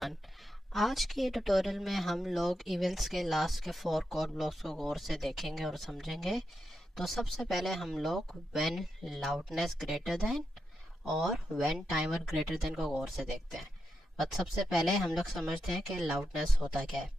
आज की ट्यूटोरियल में हम लोग इवेंट्स के लास्ट के 4 कोड ब्लॉक्स को गौर से देखेंगे और समझेंगे। तो सबसे पहले हम लोग व्हेन लाउडनेस ग्रेटर देन और व्हेन टाइमर ग्रेटर देन को गौर से देखते हैं। बट सबसे पहले हम लोग समझते हैं कि लाउडनेस होता क्या है।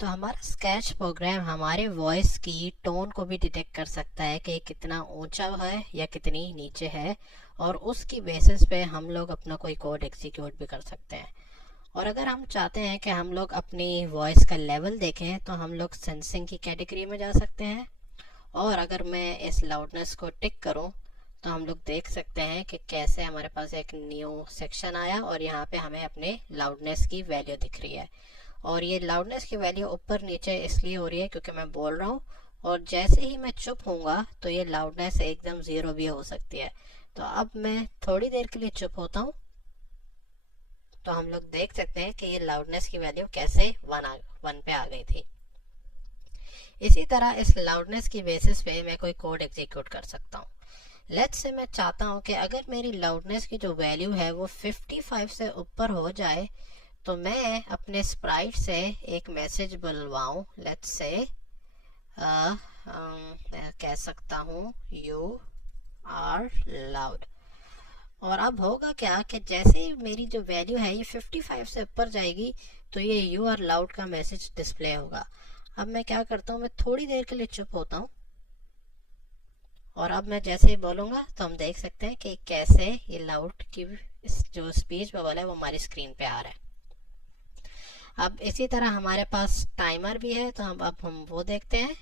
तो हमारा स्केच प्रोग्राम हमारे वॉइस की टोन को भी डिटेक्ट कर सकता है कि कितना ऊंचा है या कितनी नीचे है, और उसकी बेसिस पे हम लोग अपना कोई कोड एग्जीक्यूट भी कर सकते हैं। और अगर हम चाहते हैं कि हम लोग अपनी वॉइस का लेवल देखें तो हम लोग सेंसिंग की कैटेगरी में जा सकते हैं। और अगर मैं इस लाउडनेस को टिक करूं तो हम लोग देख सकते हैं कि कैसे हमारे पास एक न्यू सेक्शन आया और यहाँ पे हमें अपने लाउडनेस की वैल्यू दिख रही है। और ये लाउडनेस की वैल्यू ऊपर नीचे इसलिए हो रही है क्योंकि मैं बोल रहा हूँ, और जैसे ही मैं चुप होऊंगा तो ये लाउडनेस एकदम 0 भी हो सकती है। तो अब मैं थोड़ी देर के लिए चुप होता हूँ तो हम लोग देख सकते हैं कि ये लाउडनेस की वैल्यू कैसे 1 पे आ गई थी। इसी तरह इस लाउडनेस की बेसिस पे मैं कोई कोड एग्जीक्यूट कर सकता हूँ। लेट्स से मैं चाहता हूँ कि अगर मेरी लाउडनेस की जो वैल्यू है वो 55 से ऊपर हो जाए तो मैं अपने स्प्राइट से एक मैसेज बुलवाऊं। लेट्स से कह सकता हूँ यू आर लाउड। और अब होगा क्या कि जैसे ही मेरी जो वैल्यू है ये 55 से ऊपर जाएगी तो ये यू आर लाउड का मैसेज डिस्प्ले होगा। अब मैं क्या करता हूँ, मैं थोड़ी देर के लिए चुप होता हूँ और अब मैं जैसे ही बोलूंगा तो हम देख सकते हैं कि कैसे ये लाउड की जो स्पीच बबल है वो हमारी स्क्रीन पे आ रहा है। अब इसी तरह हमारे पास टाइमर भी है, तो हम वो देखते हैं।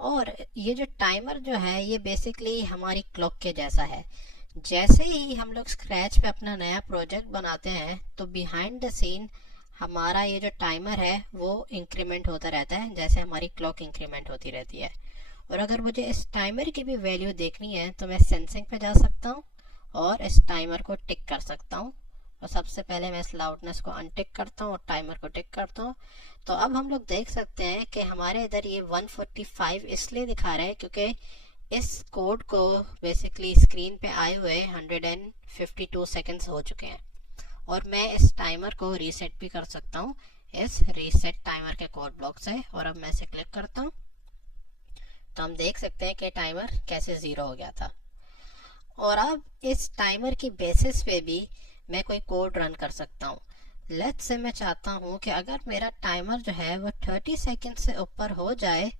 और ये जो टाइमर जो है ये बेसिकली हमारी क्लॉक के जैसा है। जैसे ही हम लोग स्क्रैच पे अपना नया प्रोजेक्ट बनाते हैं तो बिहाइंड द सीन हमारा ये जो टाइमर है वो इंक्रीमेंट होता रहता है, जैसे हमारी क्लॉक इंक्रीमेंट होती रहती है। और अगर मुझे इस टाइमर की भी वैल्यू देखनी है तो मैं सेंसिंग पे जा सकता हूँ और इस टाइमर को टिक कर सकता हूँ। और सबसे पहले मैं इस लाउडनेस को अनटिक करता हूँ और टाइमर को टिक करता हूँ। तो अब हम लोग देख सकते हैं कि हमारे इधर ये 145 इसलिए दिखा रहा है क्योंकि इस कोड को बेसिकली स्क्रीन पे आए हुए 152 सेकेंड्स हो चुके हैं। और मैं इस टाइमर को रीसेट भी कर सकता हूँ इस रीसेट टाइमर के कोड ब्लॉक से। और अब मैं इसे क्लिक करता हूँ तो हम देख सकते हैं कि टाइमर कैसे 0 हो गया था। और अब इस टाइमर की बेसिस पे भी मैं कोई कोड रन कर सकता हूँ। लेट्स से मैं चाहता हूँ कि अगर मेरा टाइमर जो है वो 30 सेकेंड से ऊपर हो जाए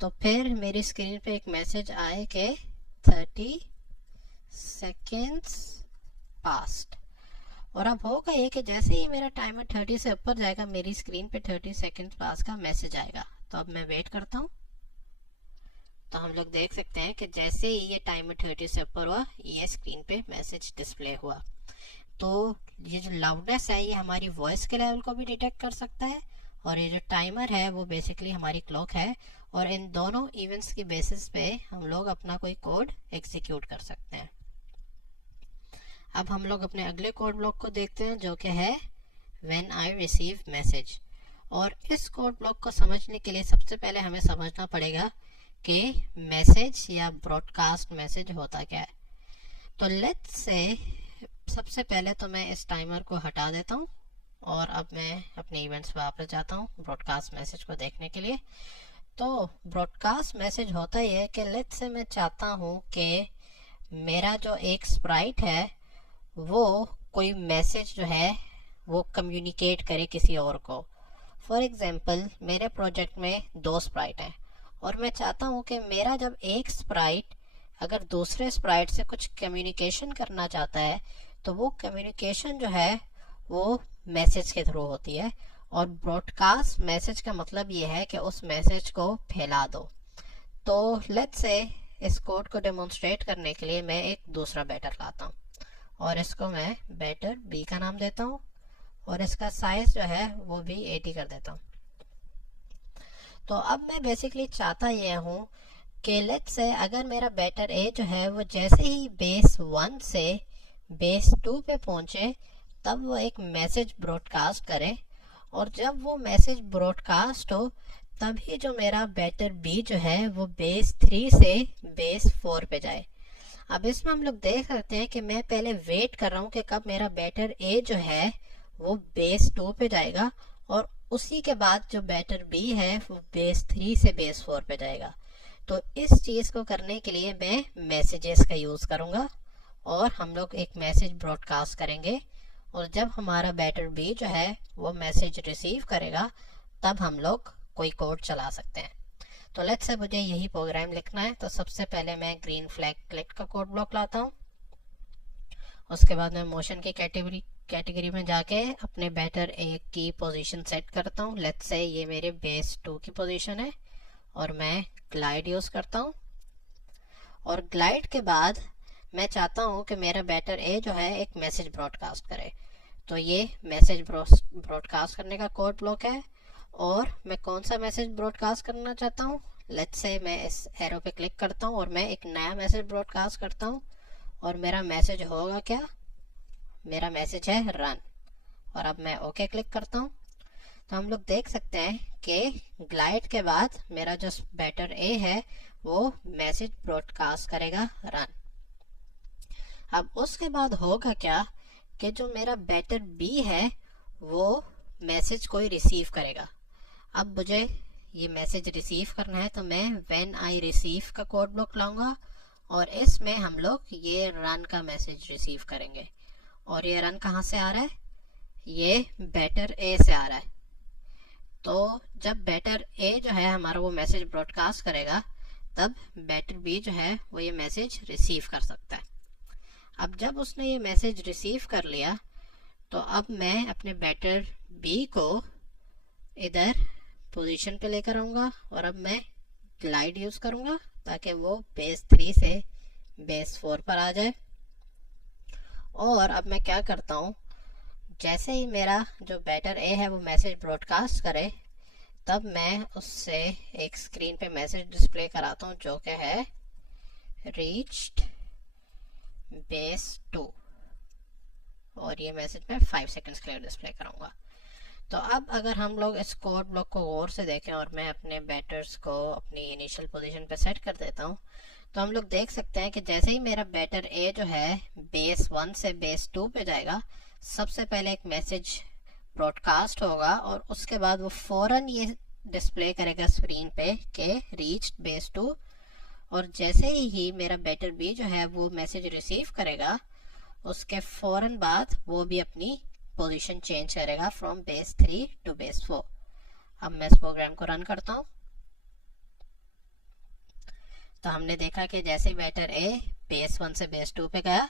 तो फिर मेरी स्क्रीन पे एक मैसेज आए कि 30 सेकेंड्स पास्ट। और अब होगा ये कि जैसे ही मेरा टाइमर 30 से ऊपर जाएगा मेरी स्क्रीन पे 30 सेकेंड्स पास का मैसेज आएगा। तो अब मैं वेट करता हूँ तो हम लोग देख सकते हैं कि जैसे ही ये टाइमर 30 से ऊपर हुआ ये स्क्रीन पे मैसेज डिस्प्ले हुआ। तो ये जो लाउडनेस है ये हमारी वॉइस के लेवल को भी डिटेक्ट कर सकता है, और ये जो टाइमर है वो बेसिकली हमारी क्लॉक है। और इन दोनों इवेंट्स की बेसिस पे हम लोग अपना कोई कोड एग्जीक्यूट कर सकते हैं। अब हम लोग अपने अगले कोड ब्लॉक को देखते हैं जो कि है व्हेन आई रिसीव मैसेज। और इस कोड ब्लॉक को समझने के लिए सबसे पहले हमें समझना पड़ेगा कि मैसेज या ब्रॉडकास्ट मैसेज होता क्या है। तो लेट्स से सबसे पहले तो मैं इस टाइमर को हटा देता हूँ और अब मैं अपने इवेंट्स पर वापस जाता हूँ ब्रॉडकास्ट मैसेज को देखने के लिए। तो ब्रॉडकास्ट मैसेज होता ही है कि लेट्स से मैं चाहता हूँ कि मेरा जो एक स्प्राइट है वो कोई मैसेज जो है वो कम्युनिकेट करे किसी और को। फॉर एग्जांपल मेरे प्रोजेक्ट में 2 स्प्राइट हैं और मैं चाहता हूँ कि मेरा जब एक स्प्राइट अगर दूसरे स्प्राइट से कुछ कम्युनिकेशन करना चाहता है तो वो कम्युनिकेशन जो है वो मैसेज के थ्रू होती है। और ब्रॉडकास्ट मैसेज का मतलब ये है कि उस मैसेज को फैला दो। तो लेट्स से इस कोड को डेमोन्स्ट्रेट करने के लिए मैं एक दूसरा बैटर लाता हूँ और इसको मैं बैटर बी का नाम देता हूँ और इसका साइज जो है वो भी 80 कर देता हूँ। तो अब मैं बेसिकली चाहता ये हूँ कि लेट्स से अगर मेरा बैटर ए जो है वो जैसे ही बेस 1 से बेस 2 पे पहुंचे तब वो एक मैसेज ब्रॉडकास्ट करे, और जब वो मैसेज ब्रॉडकास्ट हो तभी जो मेरा बैटर बी जो है वो बेस 3 से बेस 4 पे जाए। अब इसमें हम लोग देख सकते हैं कि मैं पहले वेट कर रहा हूँ कि कब मेरा बैटर ए जो है वो बेस 2 पे जाएगा और उसी के बाद जो बैटर बी है वो बेस 3 से बेस 4 पे जाएगा। तो इस चीज़ को करने के लिए मैं मैसेजेस का यूज़ करूँगा और हम लोग एक मैसेज ब्रॉडकास्ट करेंगे, और जब हमारा बैटर बी जो है वो मैसेज रिसीव करेगा तब हम लोग कोई कोड चला सकते हैं। तो लेट्स से मुझे यही प्रोग्राम लिखना है। तो सबसे पहले मैं ग्रीन फ्लैग क्लिक का कोड ब्लॉक लाता हूँ। उसके बाद मैं मोशन की कैटेगरी में जाके अपने बैटर ए की पोजीशन सेट करता हूँ। लेट्स से ये मेरे बेस 2 की पोजीशन है और मैं ग्लाइड यूज़ करता हूँ। और ग्लाइड के बाद मैं चाहता हूँ कि मेरा बैटर ए जो है एक मैसेज ब्रॉडकास्ट करे। तो ये मैसेज ब्रॉडकास्ट करने का कोड ब्लॉक है। और मैं कौन सा मैसेज ब्रॉडकास्ट करना चाहता हूँ, लेट्स से मैं इस एरो पे क्लिक करता हूँ और मैं एक नया मैसेज ब्रॉडकास्ट करता हूँ। और मेरा मैसेज होगा क्या, मेरा मैसेज है रन। और अब मैं ओके क्लिक करता हूँ। तो हम लोग देख सकते हैं कि ग्लाइड के बाद मेरा जो बैटर ए है वो मैसेज ब्रॉडकास्ट करेगा रन। अब उसके बाद होगा क्या कि जो मेरा बैटर बी है वो मैसेज कोई रिसीव करेगा। अब मुझे ये मैसेज रिसीव करना है तो मैं व्हेन आई रिसीव का कोड ब्लॉक लाऊंगा और इसमें हम लोग ये रन का मैसेज रिसीव करेंगे। और ये रन कहाँ से आ रहा है, ये बैटर ए से आ रहा है। तो जब बैटर ए जो है हमारा वो मैसेज ब्रॉडकास्ट करेगा तब बैटर बी जो है वो ये मैसेज रिसीव कर सकता है। अब जब उसने ये मैसेज रिसीव कर लिया तो अब मैं अपने बैटर बी को इधर पोजीशन पे लेकर आऊँगा और अब मैं ग्लाइड यूज़ करूँगा ताकि वो बेस 3 से बेस 4 पर आ जाए। और अब मैं क्या करता हूँ, जैसे ही मेरा जो बैटर ए है वो मैसेज ब्रॉडकास्ट करे तब मैं उससे एक स्क्रीन पे मैसेज डिस्प्ले कराता हूँ जो कि है रीच्ड बेस 2, और ये मैसेज मैं 5 सेकंड्स के लिए डिस्प्ले कराऊंगा। तो अब अगर हम लोग इस कोड ब्लॉक को गौर से देखें और मैं अपने बैटर्स को अपनी इनिशियल पोजीशन पे सेट कर देता हूँ तो हम लोग देख सकते हैं कि जैसे ही मेरा बैटर ए जो है बेस 1 से बेस 2 पे जाएगा, सबसे पहले एक मैसेज ब्रॉडकास्ट होगा और उसके बाद वो फौरन ये डिस्प्ले करेगा स्क्रीन पे के रीच्ड बेस 2। और जैसे ही मेरा बैटर बी जो है वो मैसेज रिसीव करेगा उसके फौरन बाद वो भी अपनी पोजीशन चेंज करेगा फ्रॉम बेस 3 टू बेस 4। अब मैं इस प्रोग्राम को रन करता हूँ तो हमने देखा कि जैसे बैटर ए बेस 1 से बेस 2 पे गया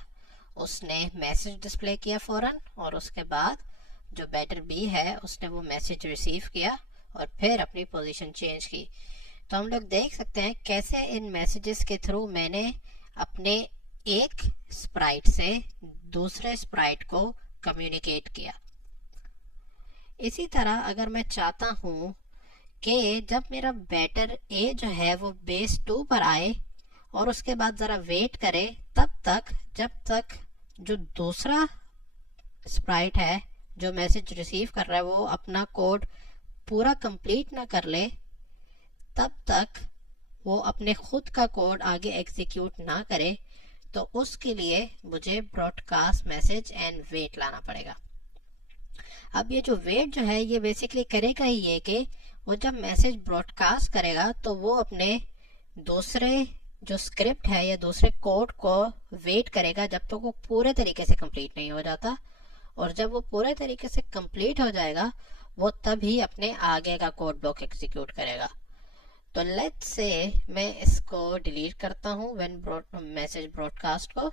उसने मैसेज डिस्प्ले किया फौरन, और उसके बाद जो बैटर बी है उसने वो मैसेज रिसीव किया और फिर अपनी पोजीशन चेंज की। तो हम लोग देख सकते हैं कैसे इन मैसेजेस के थ्रू मैंने अपने एक स्प्राइट से दूसरे स्प्राइट को कम्युनिकेट किया। इसी तरह अगर मैं चाहता हूँ कि जब मेरा बैटर ए जो है वो बेस 2 पर आए और उसके बाद ज़रा वेट करे तब तक जब तक जो दूसरा स्प्राइट है जो मैसेज रिसीव कर रहा है वो अपना कोड पूरा कंप्लीट ना कर ले, तब तक वो अपने खुद का कोड आगे एग्जीक्यूट ना करे, तो उसके लिए मुझे ब्रॉडकास्ट मैसेज एंड वेट लाना पड़ेगा। अब ये जो वेट जो है ये बेसिकली करेगा ही ये कि वो जब मैसेज ब्रॉडकास्ट करेगा तो वो अपने दूसरे जो स्क्रिप्ट है या दूसरे कोड को वेट करेगा जब तक वो पूरे तरीके से कंप्लीट नहीं हो जाता, और जब वो पूरे तरीके से कंप्लीट हो जाएगा वो तभी अपने आगे का कोड ब्लॉक एग्जीक्यूट करेगा। तो लेट्स से मैं इसको डिलीट करता हूँ व्हेन मैसेज ब्रॉडकास्ट को,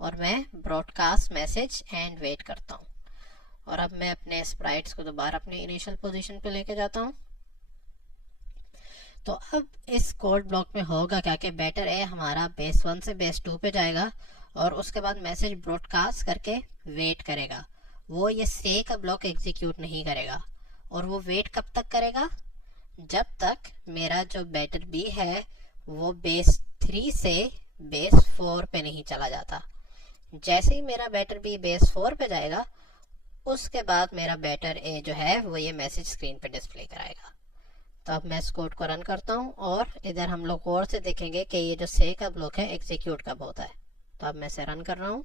और मैं ब्रॉडकास्ट मैसेज एंड वेट करता हूँ। और अब मैं अपने स्प्राइट्स को दोबारा अपनी इनिशियल पोजीशन पे लेके जाता हूँ। तो अब इस कोड ब्लॉक में होगा क्या कि बैटर ए हमारा बेस 1 से बेस 2 पे जाएगा और उसके बाद मैसेज ब्रॉडकास्ट करके वेट करेगा। वो ये से का ब्लॉक एग्जीक्यूट नहीं करेगा, और वो वेट कब तक करेगा, जब तक मेरा जो बैटर बी है वो बेस 3 से बेस 4 पे नहीं चला जाता। जैसे ही मेरा बैटर बी बेस 4 पे जाएगा उसके बाद मेरा बैटर ए जो है वो ये मैसेज स्क्रीन पे डिस्प्ले कराएगा। तो अब मैं इस कोड को रन करता हूँ और इधर हम लोग और से देखेंगे कि ये जो से का ब्लॉक है एग्जीक्यूट कब होता है। तो अब मैं इसे रन कर रहा हूँ।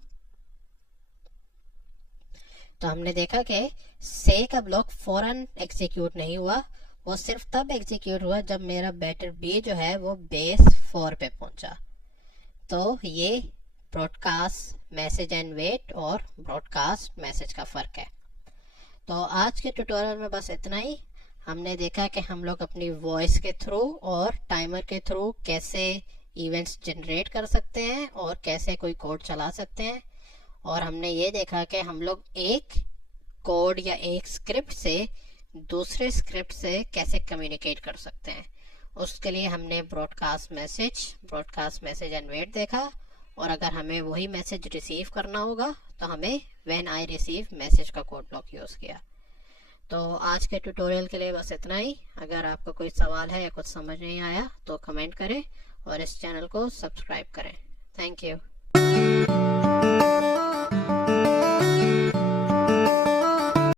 तो हमने देखा कि से का ब्लॉक फौरन एग्जीक्यूट नहीं हुआ, वो सिर्फ तब एग्जीक्यूट हुआ जब मेरा बैटर बी जो है वो बेस 4 पे पहुंचा। तो ये ब्रॉडकास्ट मैसेज एंड वेट और ब्रॉडकास्ट मैसेज का फ़र्क है। तो आज के ट्यूटोरियल में बस इतना ही। हमने देखा कि हम लोग अपनी वॉइस के थ्रू और टाइमर के थ्रू कैसे इवेंट्स जनरेट कर सकते हैं और कैसे कोई कोड चला सकते हैं, और हमने ये देखा कि हम लोग एक कोड या एक स्क्रिप्ट से दूसरे स्क्रिप्ट से कैसे कम्युनिकेट कर सकते हैं। उसके लिए हमने ब्रॉडकास्ट मैसेज एंड वेट देखा, और अगर हमें वही मैसेज रिसीव करना होगा तो हमें व्हेन आई रिसीव मैसेज का कोड ब्लॉक यूज़ किया। तो आज के ट्यूटोरियल के लिए बस इतना ही। अगर आपको कोई सवाल है या कुछ समझ नहीं आया तो कमेंट करें और इस चैनल को सब्सक्राइब करें। Thank you.